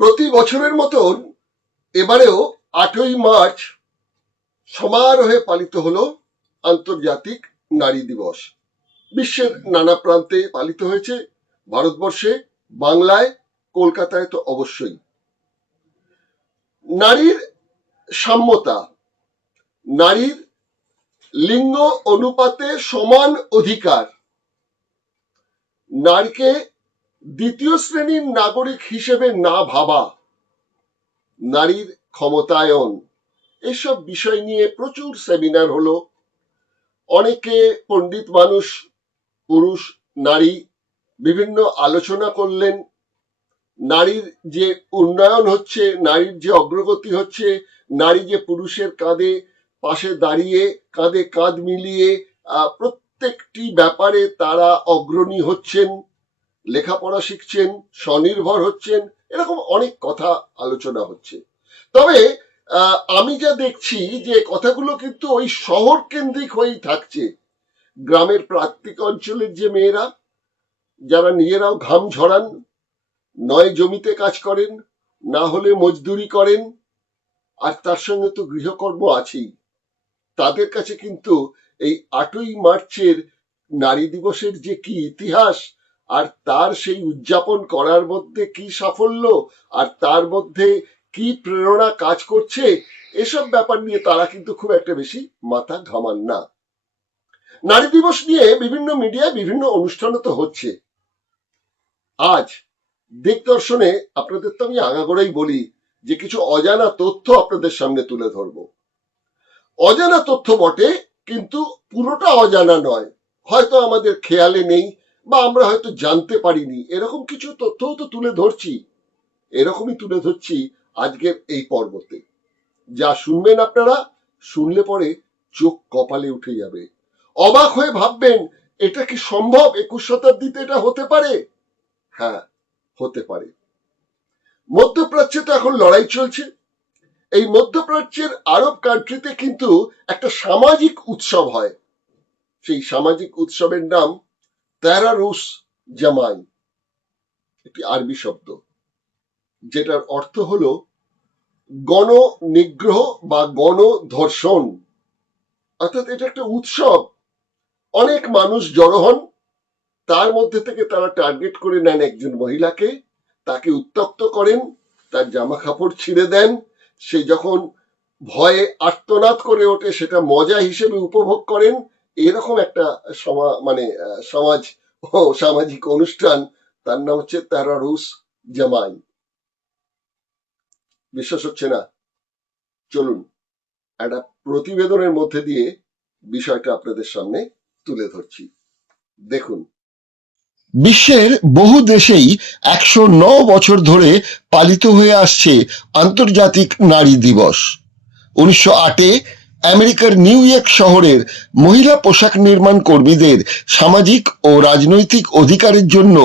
প্রতি বছরের মতন এবারেও 8ই মার্চ সমারোহে পালিত হলো আন্তর্জাতিক নারী দিবস। বিশ্বের নানা প্রান্তে পালিত হয়েছে, ভারতবর্ষে, বাংলায়, কলকাতায় তো অবশ্যই। নারীর সাম্যতা, নারীর লিঙ্গ অনুপাতে সমান অধিকার, নারীকে দ্বিতীয় শ্রেণীর নাগরিক হিসেবে না ভাবা, নারীর ক্ষমতায়ন, এসব বিষয় নিয়ে প্রচুর সেমিনার হলো। অনেকে পণ্ডিত মানুষ, পুরুষ নারী বিভিন্ন আলোচনা করলেন। নারীর যে উন্নয়ন হচ্ছে, নারীর যে অগ্রগতি হচ্ছে, নারী যে পুরুষের কাঁধে পাশে দাঁড়িয়ে কাঁধে কাঁধ মিলিয়ে প্রত্যেকটি ব্যাপারে তারা অগ্রণী হচ্ছেন, লেখাপড়া শিখছেন, স্বনির্ভর হচ্ছেন, এরকম অনেক কথা আলোচনা হচ্ছে। তবে আমি যা দেখছি যে কথাগুলো কিন্তু ওই শহর কেন্দ্রিক হয়েই থাকছে। গ্রামের প্রান্তিক অঞ্চলের যে মেয়েরা, যারা নিজেরাও ঘাম ঝরান, নয় জমিতে কাজ করেন, না হলে মজদুরি করেন, আর তার সঙ্গে তো গৃহকর্ম আছেই, তাদের কাছে কিন্তু এই 8ই মার্চের নারী দিবসের যে কি ইতিহাস, আর তার সেই উদযাপন করার মধ্যে কি সাফল্য, আর তার মধ্যে কি প্রেরণা কাজ করছে, এসব ব্যাপার নিয়ে তারা কিন্তু খুব একটা বেশি মাথা ঘামান না। নারী দিবস নিয়ে বিভিন্ন মিডিয়ায় বিভিন্ন অনুষ্ঠানও তো হচ্ছে। আজ দিগদর্শনে আপনাদের তো আমি আগাগোড়াই বলি যে কিছু অজানা তথ্য আপনাদের সামনে তুলে ধরবো। অজানা তথ্য বটে, কিন্তু পুরোটা অজানা নয়, হয়তো আমাদের খেয়ালে নেই বা আমরা হয়তো জানতে পারিনি, এরকম কিছু তথ্যও তো তুলে ধরছি। এরকমই তুলে ধরছি আজকের এই পর্বতে। যা শুনবেন আপনারা, শুনলে পরে চোখ কপালে উঠে যাবে, অবাক হয়ে ভাববেন এটা কি সম্ভব, 21 শতাব্দীতে এটা হতে পারে? হ্যাঁ, হতে পারে। মধ্যপ্রাচ্যে তো এখন লড়াই চলছে। এই মধ্যপ্রাচ্যের আরব কান্ট্রিতে কিন্তু একটা সামাজিক উৎসব হয়। সেই সামাজিক উৎসবের নাম তেরারুস জামাই, একটি আরবি শব্দ, যেটার অর্থ হলো গণ নিগ্রহ বা গণ ধর্ষণ। অর্থাৎ এটা একটা উৎসব, অনেক মানুষ জড়ো হন, তার মধ্যে থেকে তারা টার্গেট করে নেন একজন মহিলাকে, তাকে উত্ত্যক্ত করেন, তার জামা কাপড় ছিঁড়ে দেন, সে যখন ভয়ে আর্তনাদ করে ওঠে সেটা মজা হিসেবে উপভোগ করেন। এরকম একটা সমাজ ও সামাজিক অনুষ্ঠান, তার নাম হচ্ছে তেরারুস জামাই। বিশ্বাস হচ্ছে না? চলুন একটা প্রতিবেদনের মধ্যে দিয়ে বিষয়টা আপনাদের সামনে তুলে ধরছি, দেখুন। বিশ্বের বহু দেশেই 109 বছর ধরে পালিত হয়ে আসছে আন্তর্জাতিক নারী দিবস। 1908-এ আমেরিকার নিউ ইয়র্ক শহরের মহিলা পোশাক নির্মাণ কর্মীদের সামাজিক ও রাজনৈতিক অধিকারের জন্য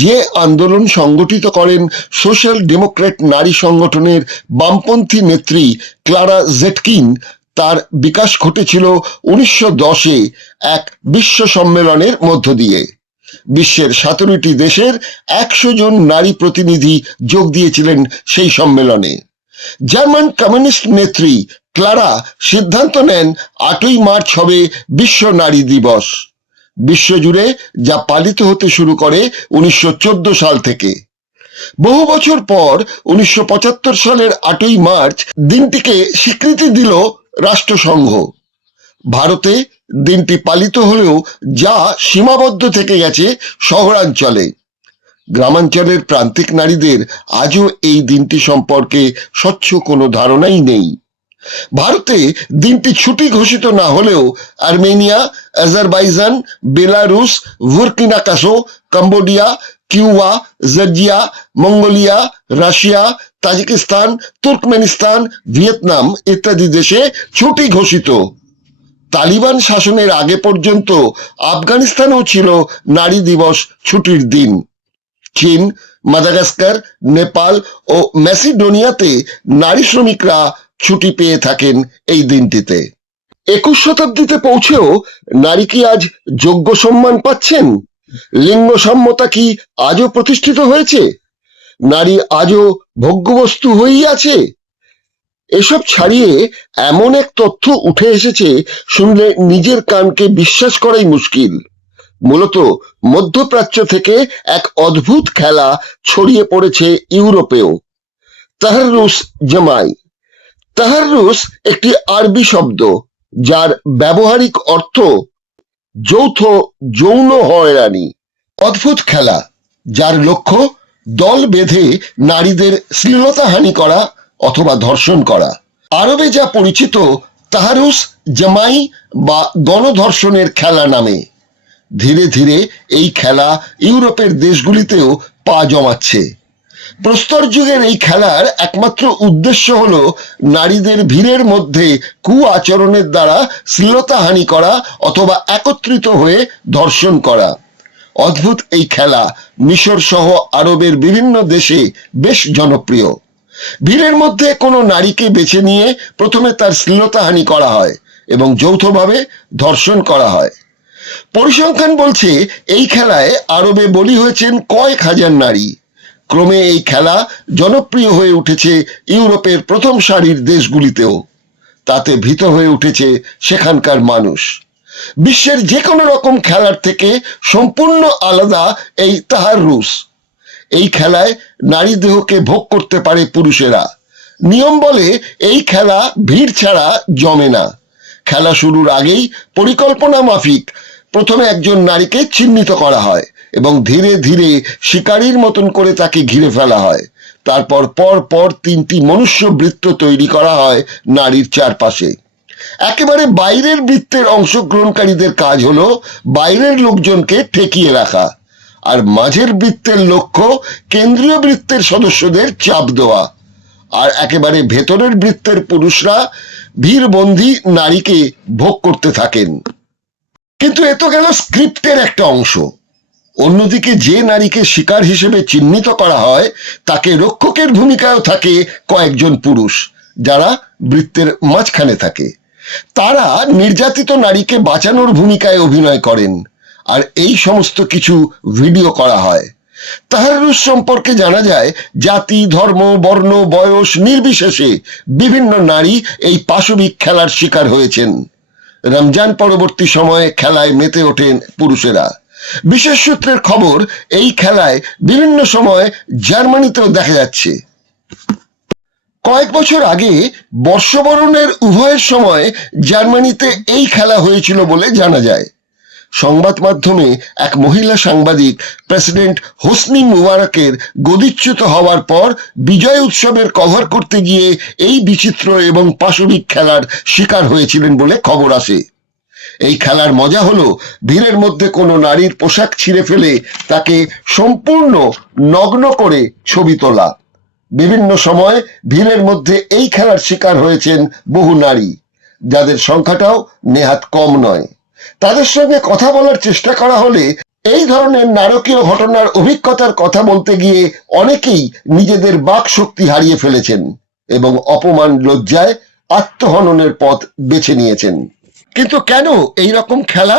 যে আন্দোলন সংগঠিত করেন সোশ্যাল ডেমোক্র্যাট নারী সংগঠনের বামপন্থী নেত্রী ক্লারা জেটকিন, তার বিকাশ ঘটেছিল 1910-এ এক বিশ্ব সম্মেলনের মধ্য দিয়ে। বিশ্বের 17টি দেশের 100 জন নারী প্রতিনিধি যোগ দিয়েছিলেন সেই সম্মেলনে। জার্মান কমিউনিস্ট নেত্রী ক্লারা সিদ্ধান্ত নেন 8ই মার্চ হবে বিশ্ব নারী দিবস, বিশ্বজুড়ে যা পালিত হতে শুরু করে 1914 সাল থেকে। বহু বছর পর 1975 সালের 8ই মার্চ দিনটিকে স্বীকৃতি দিল রাষ্ট্রসংঘ। ভারতে দিনটি পালিত হলেও যা সীমাবদ্ধ থেকে গেছে শহরাঞ্চলে। গ্রামাঞ্চলের প্রান্তিক নারীদের আজও এই দিনটি সম্পর্কে স্বচ্ছ কোনো ধারণাই নেই। ভারতে দিনটি ছুটি ঘোষিত না হলেও Armenia, Azerbaijan, Belarus, Burkina Faso, Cambodia, Cuba, Georgia, Mongolia, Russia, Tajikistan, Turkmenistan, Vietnam ইত্যাদি দেশে ছুটি ঘোষিত। তালিবান শাসনের আগে পর্যন্ত আফগানিস্তানেও ছিল নারী দিবস ছুটির দিন। চীন, মাদাগাস্কার, নেপাল ও ম্যাসিডোনিয়াতে নারী শ্রমিকরা ছুটি পেয়ে থাকেন এই দিনটিতে। 21 শতাব্দীতে পৌঁছেও নারী কি আজ যোগ্য সম্মান পাচ্ছেন? লিঙ্গ সমতা কি আজও প্রতিষ্ঠিত হয়েছে? নারী আজও ভোগ্যবস্তু হয়েই আছে? এসব ছাড়িয়ে এমন এক তথ্য উঠে এসেছে, শুনলে নিজের কানকে বিশ্বাস করাই মুশকিল। মূলত মধ্যপ্রাচ্য থেকে এক অদ্ভুত খেলা ছড়িয়ে পড়েছে ইউরোপেও। তাহাররুস জামাই। তাহাররুস একটি আরবি শব্দ, যার ব্যবহারিক অর্থ যৌথ যৌন হয়রানি। অদ্ভুত খেলা যার লক্ষ্য দল বেঁধে নারীদের শ্লীলতাহানি করা অথবা ধর্ষণ করা। আরবে যা পরিচিত তাহারুস জামাই বা গণধর্ষণের খেলা নামে। ধীরে ধীরে এই খেলা ইউরোপের দেশগুলিতেও পা জমাচ্ছে। প্রস্তর যুগের এই খেলার একমাত্র উদ্দেশ্য হল নারীদের ভিড়ের মধ্যে কুআচরণের দ্বারা শ্লীলতাহানি করা অথবা একত্রিত হয়ে ধর্ষণ করা। অদ্ভুত এই খেলা মিশর সহ আরবের বিভিন্ন দেশে বেশ জনপ্রিয়। ভিড়ের মধ্যে কোনো নারীকে বেছে নিয়ে প্রথমে তার শ্লীলতাহানি করা হয় এবং যৌথভাবে ধর্ষণ করা হয়। পরিসংখ্যান বলছে এই খেলায় আরবে বলি হয়েছেন কয়েক হাজার নারী। ক্রমে এই খেলা জনপ্রিয় হয়ে উঠেছে ইউরোপের প্রথম সারির দেশগুলিতেও। তাতে ভীত হয়ে উঠেছে সেখানকার মানুষ। বিশ্বের যে কোনো রকম খেলার থেকে সম্পূর্ণ আলাদা এই তাহাররুস। এই খেলায় নারী দেহকে ভোগ করতে পারে পুরুষেরা। নিয়ম বলে এই খেলা ভিড় ছাড়া জমে না। খেলা শুরুর আগেই পরিকল্পনা মাফিক প্রথমে একজন নারীকে চিহ্নিত করা হয় এবং ধীরে ধীরে শিকারীর মতন করে তাকে ঘিরে ফেলা হয়। তারপর পর পর 3টি মনুষ্য বৃত্ত তৈরি করা হয় নারীর চারপাশে। একেবারে বাইরের বৃত্তের অংশগ্রহণকারীদের কাজ হলো বাইরের লোকজনকে ঠেকিয়ে রাখা, আর মাঝের বৃত্তের লক্ষ্য কেন্দ্রীয় বৃত্তের সদস্যদের চাপ দেওয়া, আর একেবারে ভেতরের বৃত্তের পুরুষরা ভিড়বন্দী নারীকে ভোগ করতে থাকেন। কিন্তু এ তো গেল স্ক্রিপ্টের একটা অংশ। অন্যদিকে যে নারীকে শিকার হিসেবে চিহ্নিত করা হয় তাকে রক্ষকের ভূমিকায়ও থাকে কয়েকজন পুরুষ, যারা বৃত্তের মাঝখানে থাকে। তারা নির্যাতিত নারীকে বাঁচানোর ভূমিকায় অভিনয় করেন, আর এই সমস্ত কিছু ভিডিও করা হয়। তাহাররুস সম্পর্কে জানা যায় জাতি, ধর্ম, বর্ণ, বয়স নির্বিশেষে বিভিন্ন নারী এই পাশবিক খেলার শিকার হয়েছেন। রমজান পরবর্তী সময়ে খেলায় মেতে ওঠেন পুরুষেরা। বিশেষ সূত্রের খবর, এই খেলায় বিভিন্ন সময় জার্মানিতেও দেখা যাচ্ছে। কয়েক বছর আগে বর্ষবরণের উভয়ের সময় জার্মানিতে এই খেলা হয়েছিল বলে জানা যায়। সংবাদ মাধ্যমে এক মহিলা সাংবাদিক প্রেসিডেন্ট হোসনি মুবারকের গদিচ্যুত হওয়ার পর বিজয় উৎসবের কভার করতে গিয়ে এই বিচিত্র এবং পাশবিক খেলার শিকার হয়েছিলেন বলে খবর আসে। এই খেলার মজা হলো ভিড়ের মধ্যে কোনো নারীর পোশাক ছিঁড়ে ফেলে তাকে সম্পূর্ণ নগ্ন করে ছবি তোলা। বিভিন্ন সময় ভিড়ের মধ্যে এই খেলার শিকার হয়েছেন বহু নারী, যাদের সংখ্যাটাও নেহাত কম নয়। তাদের সঙ্গে কথা বলার চেষ্টা করা হলে এই ধরনের নারকীয় ঘটনার অভিজ্ঞতার কথা বলতে গিয়ে অনেকেই নিজেদের বাক শক্তি হারিয়ে ফেলেছেন এবং অপমান লজ্জায় আত্মহননের পথ বেছে নিয়েছেন। কিন্তু কেন এই রকম খেলা?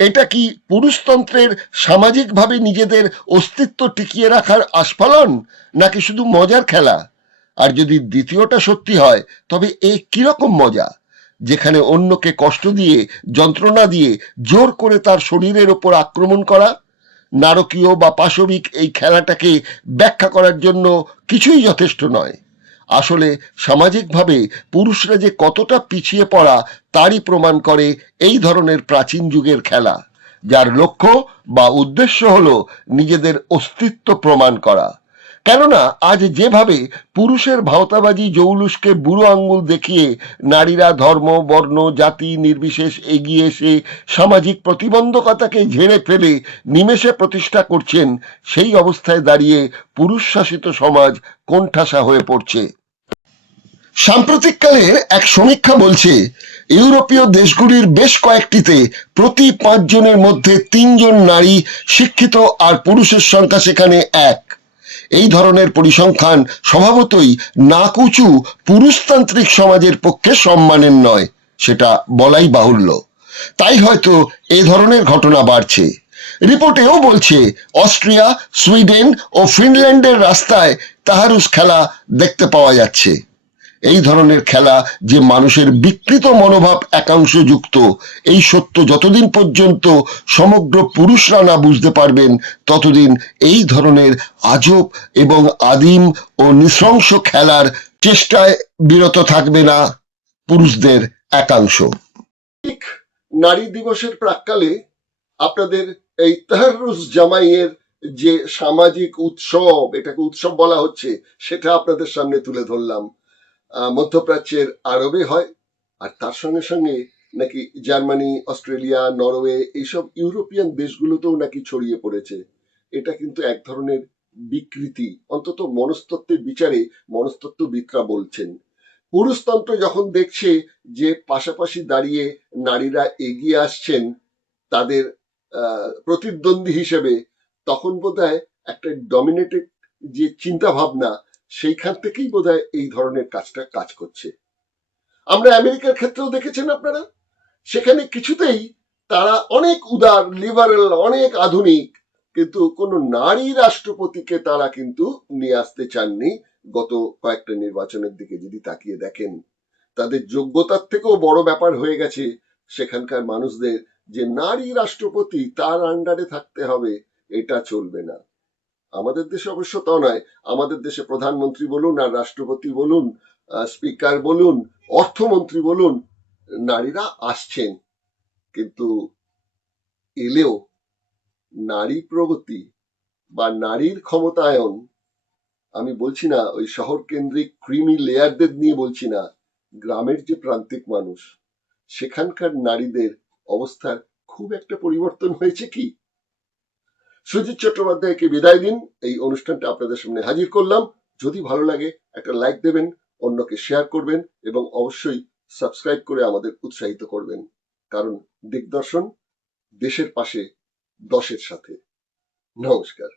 এটা কি পুরুষতন্ত্রের সামাজিকভাবে নিজেদের অস্তিত্ব টিকিয়ে রাখার আস্ফালন, নাকি শুধু মজার খেলা? আর যদি দ্বিতীয়টা সত্যি হয়, তবে এ কিরকম মজা, যেখানে অন্যকে কষ্ট দিয়ে, যন্ত্রণা দিয়ে জোর করে তার শরীরের ওপর আক্রমণ করা? নারকীয় বা পাশবিক এই খেলাটাকে ব্যাখ্যা করার জন্য কিছুই যথেষ্ট নয়। আসলে সামাজিকভাবে পুরুষরা যে কতটা পিছিয়ে পড়া তারই প্রমাণ করে এই ধরনের প্রাচীন যুগের খেলা, যার লক্ষ্য বা উদ্দেশ্য হলো নিজেদের অস্তিত্ব প্রমাণ করা। কেননা আজ যেভাবে পুরুষের ভাওতাবাজি জৌলুসকে বুড়ো আঙ্গুল দেখিয়ে নারীরা ধর্ম, বর্ণ, জাতি নির্বিশেষ এগিয়ে এসে সামাজিক প্রতিবন্ধকতাকে ঝেড়ে ফেলে নিমেষে প্রতিষ্ঠা করছেন, সেই অবস্থায় দাঁড়িয়ে পুরুষ শাসিত সমাজ কোণঠাসা হয়ে পড়ছে। সাম্প্রতিককালের এক সমীক্ষা বলছে ইউরোপীয় দেশগুলির বেশ কয়েকটিতে প্রতি 5 জনের মধ্যে 3 জন নারী শিক্ষিত, আর পুরুষের সংখ্যা সেখানে 1। এই ধরনের পরিসংখ্যান স্বভাবতই নাকুচু পুরুষতান্ত্রিক সমাজের পক্ষে সম্মানের নয়, সেটা বলাই বাহুল্য। তাই হয়তো এ ধরনের ঘটনা বাড়ছে। রিপোর্টেও বলছে অস্ট্রিয়া, সুইডেন ও ফিনল্যান্ডের রাস্তায় তাহারুস খেলা দেখতে পাওয়া যাচ্ছে। এই ধরনের খেলা যে মানুষের বিকৃত মনোভাব একাংশ যুক্ত, এই সত্য যতদিন পর্যন্ত সমগ্র পুরুষরা না বুঝতে পারবেন, ততদিন এই ধরনের আজব এবং আদিম ও নৃশংস খেলার চেষ্টায় বিরত থাকবে না পুরুষদের একাংশ। ঠিক নারী দিবসের প্রাক্কালে আপনাদের এই তাহরুস জামাইয়ের যে সামাজিক উৎসব, এটাকে উৎসব বলা হচ্ছে, সেটা আপনাদের সামনে তুলে ধরলাম। মধ্যপ্রাচ্যের আরবে হয়, আর তার সঙ্গে সঙ্গে নাকি জার্মানি, অস্ট্রেলিয়া, নরওয়ে এইসব ইউরোপিয়ান দেশগুলোতেও নাকি ছড়িয়ে পড়েছে। এটা কিন্তু এক ধরনের বিকৃতি, অন্তত মনস্তত্ত্বের বিচারে মনস্তত্ত্ববিদরা বলছেন। পুরুষতন্ত্র যখন দেখছে যে পাশাপাশি দাঁড়িয়ে নারীরা এগিয়ে আসছেন তাদের প্রতিদ্বন্দ্বী হিসেবে, তখন বোধহয় একটা ডমিনেটেড যে চিন্তা ভাবনা, সেইখান থেকেই বোধহয় এই ধরনের কাজটা কাজ করছে। আমরা আমেরিকার ক্ষেত্রেও দেখেছেন আপনারা, সেখানে কিছুতেই তারা অনেক উদার, লিবারেল, অনেক আধুনিক, কিন্তু কোন নারী রাষ্ট্রপতিকে তারা কিন্তু নিয়ে আসতে চাননি। গত কয়েকটা নির্বাচনের দিকে যদি তাকিয়ে দেখেন, তাদের যোগ্যতার থেকেও বড় ব্যাপার হয়ে গেছে সেখানকার মানুষদের, যে নারী রাষ্ট্রপতি তার আন্ডারে থাকতে হবে, এটা চলবে না। আমাদের দেশে অবশ্য তা নয়। আমাদের দেশে প্রধানমন্ত্রী বলুন আর রাষ্ট্রপতি বলুন, স্পিকার বলুন, অর্থমন্ত্রী বলুন, নারীরা আসছেন, কিন্তু এলেও নারী প্রগতি বা নারীর ক্ষমতায়ন, আমি বলছি না ওই শহর কেন্দ্রিক ক্রিমি লেয়ারদের নিয়ে বলছি না, গ্রামের যে প্রান্তিক মানুষ, সেখানকার নারীদের অবস্থার খুব একটা পরিবর্তন হয়েছে কি? সুজিত চট্টোপাধ্যায়কে বিদায় দিন, এই অনুষ্ঠানটা আপনাদের সামনে হাজির করলাম। যদি ভালো লাগে একটা লাইক দেবেন, অন্যকে শেয়ার করবেন এবং অবশ্যই সাবস্ক্রাইব করে আমাদের উৎসাহিত করবেন, কারণ দিগদর্শন দেশের পাশে, দশের সাথে। নমস্কার।